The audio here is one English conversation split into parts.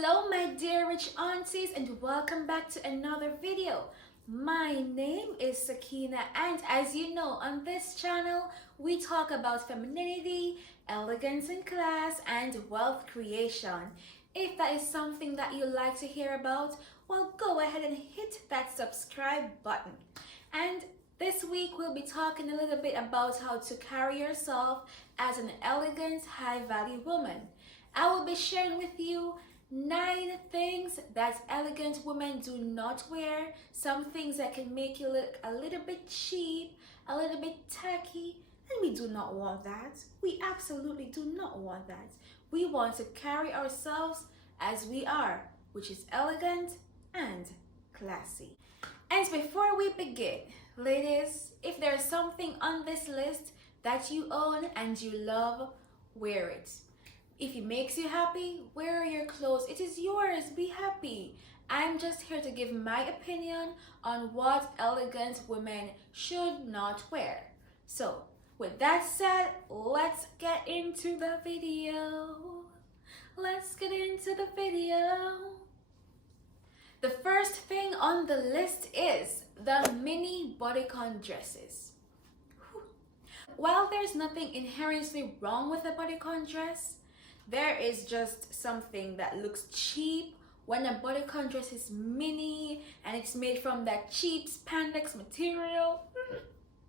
Hello my dear rich aunties and welcome back to another video. My name is Sakina and as you know on this channel we talk about femininity, elegance and class and wealth creation. If that is something that you like to hear about, well go ahead and hit that subscribe button. And this week we'll be talking a little bit about how to carry yourself as an elegant, high value woman. I will be sharing with you 9 things that elegant women do not wear, some things that can make you look a little bit cheap, a little bit tacky, and we do not want that. We absolutely do not want that. We want to carry ourselves as we are, which is elegant and classy. And before we begin, ladies, if there's something on this list that you own and you love, wear it. If it makes you happy, wear your clothes. It is yours. Be happy. I'm just here to give my opinion on what elegant women should not wear. So, with that said, let's get into the video. Let's get into the video. The first thing on the list is the mini bodycon dresses. While there's nothing inherently wrong with a bodycon dress, there is just something that looks cheap when a bodycon dress is mini and it's made from that cheap spandex material.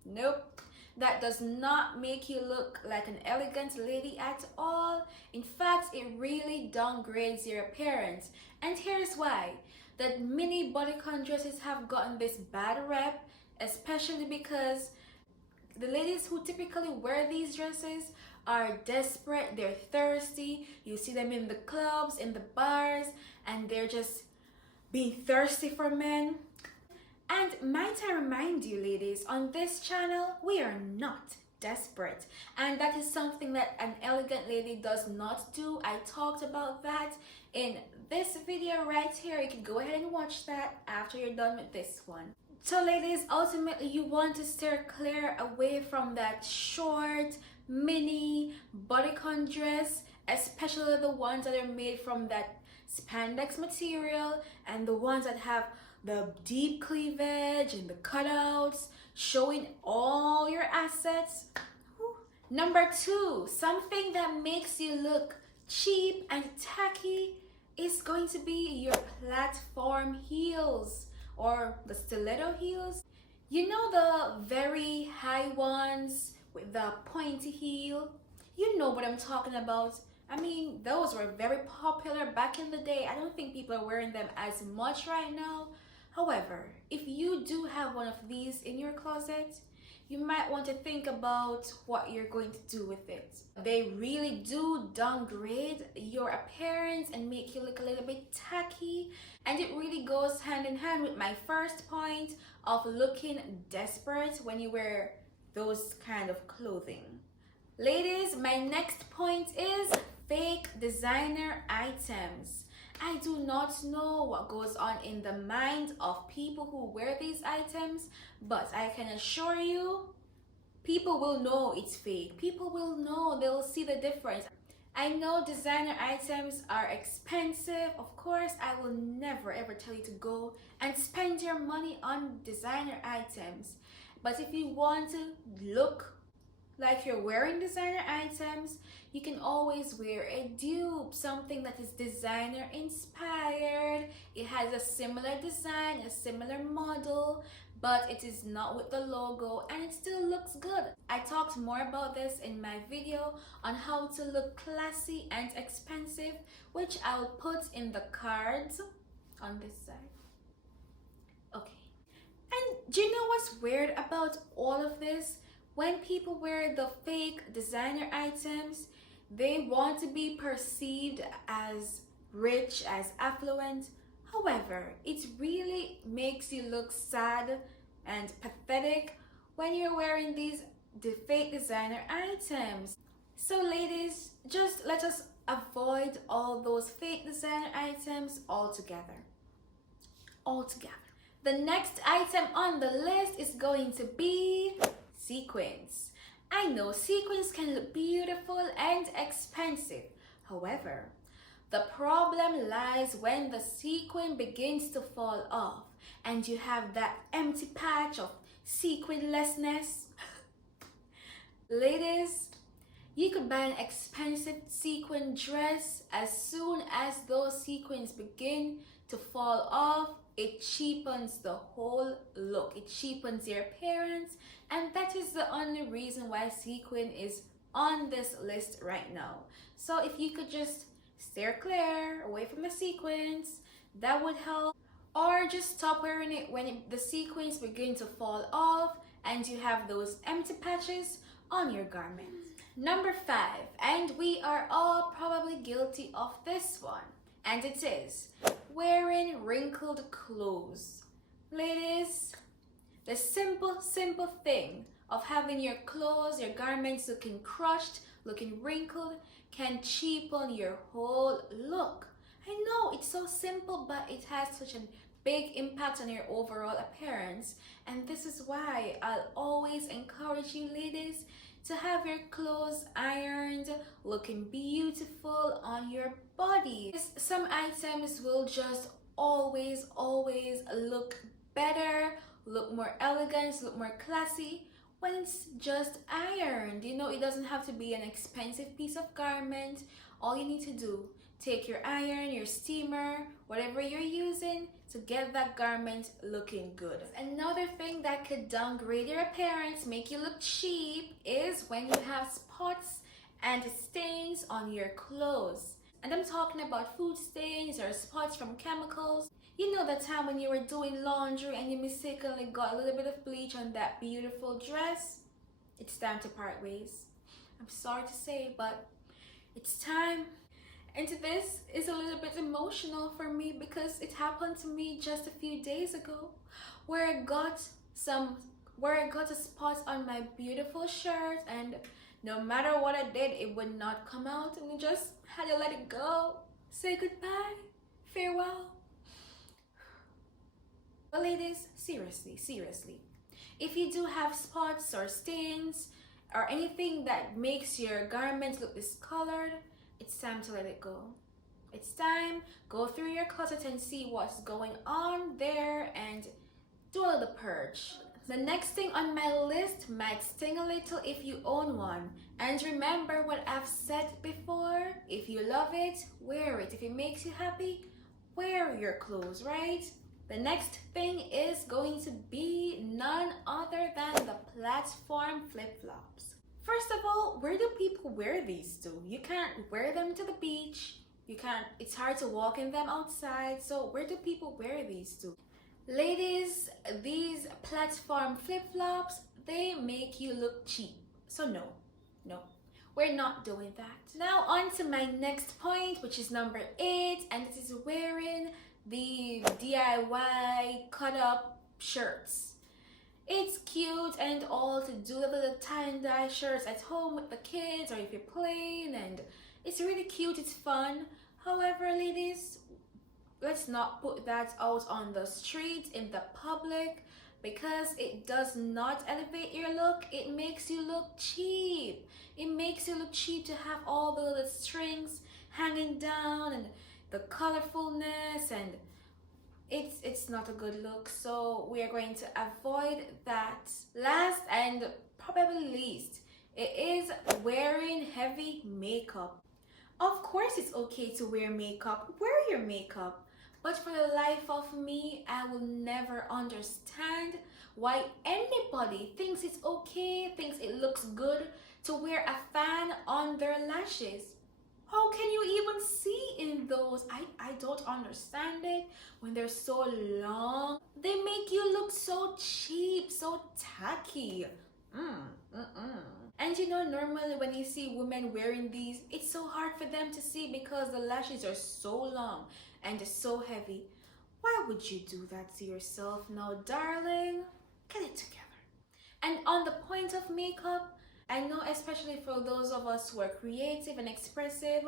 Nope, that does not make you look like an elegant lady at all. In fact, it really downgrades your appearance. And here's why. That mini bodycon dresses have gotten this bad rep, especially because the ladies who typically wear these dresses are desperate, they're thirsty. You see them in the clubs, in the bars, and they're just being thirsty for men. And might I remind you ladies, on this channel, we are not desperate. And that is something that an elegant lady does not do. I talked about that in this video right here. You can go ahead and watch that after you're done with this one. So ladies, ultimately you want to steer clear away from that short, mini bodycon dress, especially the ones that are made from that spandex material and the ones that have the deep cleavage and the cutouts showing all your assets. Number 2, something that makes you look cheap and tacky is going to be your platform heels or the stiletto heels. You know the very high ones with the pointy heel? You know what I'm talking about. I mean, those were very popular back in the day. I don't think people are wearing them as much right now. However, if you do have one of these in your closet, you might want to think about what you're going to do with it. They really do downgrade your appearance and make you look a little bit tacky. And it really goes hand in hand with my first point of looking desperate when you wear those kind of clothing. Ladies, my next point is fake designer items. I do not know what goes on in the mind of people who wear these items, but I can assure you, people will know it's fake. People will know, they'll see the difference. I know designer items are expensive. Of course, I will never ever tell you to go and spend your money on designer items. But if you want to look like you're wearing designer items, you can always wear a dupe, something that is designer inspired. It has a similar design, a similar model, but it is not with the logo and it still looks good. I talked more about this in my video on how to look classy and expensive, which I'll put in the cards on this side. Okay. And do you know what's weird about all of this? When people wear the fake designer items, they want to be perceived as rich, as affluent. However, it really makes you look sad and pathetic when you're wearing these fake designer items. So ladies, just let us avoid all those fake designer items altogether. The next item on the list is going to be sequins. I know sequins can look beautiful and expensive. However, The problem lies when the sequin begins to fall off and you have that empty patch of sequinlessness. Ladies, you could buy an expensive sequin dress. As soon as those sequins begin to fall off, it cheapens the whole look. It cheapens your appearance, and that is the only reason why sequin is on this list right now. So if you could just steer clear away from the sequins, that would help. Or just stop wearing it when the sequins begin to fall off and you have those empty patches on your garment. Number 5, and we are all probably guilty of this one, and it is wearing wrinkled clothes. Ladies, the simple thing of having your clothes, your garments looking crushed, looking wrinkled, can cheapen your whole look. I know it's so simple, but it has such a big impact on your overall appearance, and this is why I'll always encourage you ladies to have your clothes ironed, looking beautiful on your body. Some items will just always look better, look more elegant, look more classy when it's just ironed. You know, it doesn't have to be an expensive piece of garment. All you need to do, take your iron, your steamer, whatever you're using to get that garment looking good. Another thing that could downgrade your appearance, make you look cheap, is when you have spots and stains on your clothes. And I'm talking about food stains or spots from chemicals. You know the time when you were doing laundry and you mistakenly got a little bit of bleach on that beautiful dress? It's time to part ways. I'm sorry to say, but it's time. And this is a little bit emotional for me because it happened to me just a few days ago where I got a spot on my beautiful shirt, and no matter what I did, it would not come out, and I just had to let it go. Say goodbye, farewell. But ladies, seriously, if you do have spots or stains or anything that makes your garment look discolored, it's time to let it go. It's time, go through your closet and see what's going on there and do a little purge. The next thing on my list might sting a little if you own one. And remember what I've said before, if you love it, wear it. If it makes you happy, wear your clothes, right? The next thing is going to be none other than the platform flip-flops. First of all, where do people wear these to? You can't wear them to the beach. It's hard to walk in them outside. So where do people wear these to? Ladies, these platform flip-flops, they make you look cheap. So no, we're not doing that. Now on to my next point, which is number 8, and it is wearing the DIY cut up shirts. It's cute and all to do the little tie-and-dye shirts at home with the kids or if you're playing, and it's really cute, it's fun. However, ladies, let's not put that out on the street in the public because it does not elevate your look. It makes you look cheap. It makes you look cheap to have all the little strings hanging down and the colorfulness, and it's not a good look, so we are going to avoid that. Last and probably least, it is wearing heavy makeup. Of course it's okay to wear makeup, wear your makeup, but for the life of me, I will never understand why anybody thinks it's okay, thinks it looks good to wear a fan on their lashes. How can you even see in those? I don't understand it. When they're so long, they make you look so cheap, so tacky. And you know, normally when you see women wearing these, it's so hard for them to see because the lashes are so long and so heavy. Why would you do that to yourself now, darling? Get it together. And on the point of makeup, I know especially for those of us who are creative and expressive,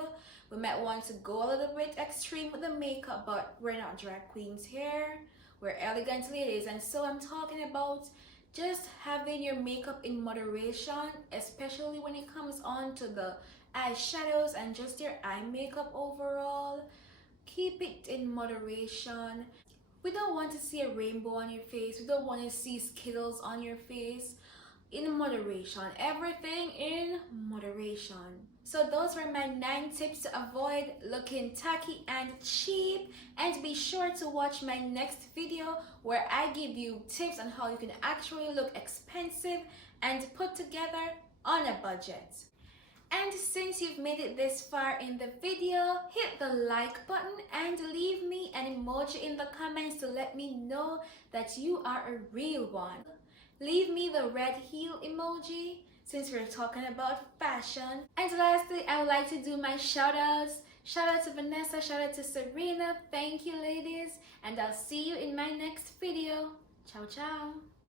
we might want to go a little bit extreme with the makeup, but we're not drag queens here. We're elegant ladies, and so I'm talking about just having your makeup in moderation, especially when it comes on to the eyeshadows and just your eye makeup overall, keep it in moderation. We don't want to see a rainbow on your face. We don't want to see Skittles on your face. In moderation. Everything in moderation. So those were my 9 tips to avoid looking tacky and cheap. And be sure to watch my next video where I give you tips on how you can actually look expensive and put together on a budget. And since you've made it this far in the video, hit the like button and leave me an emoji in the comments to let me know that you are a real one. Leave me the red heel emoji since we're talking about fashion. And lastly, I would like to do my shout outs. Shout out to Vanessa, shout out to Serena. Thank you, ladies. And I'll see you in my next video. Ciao, ciao.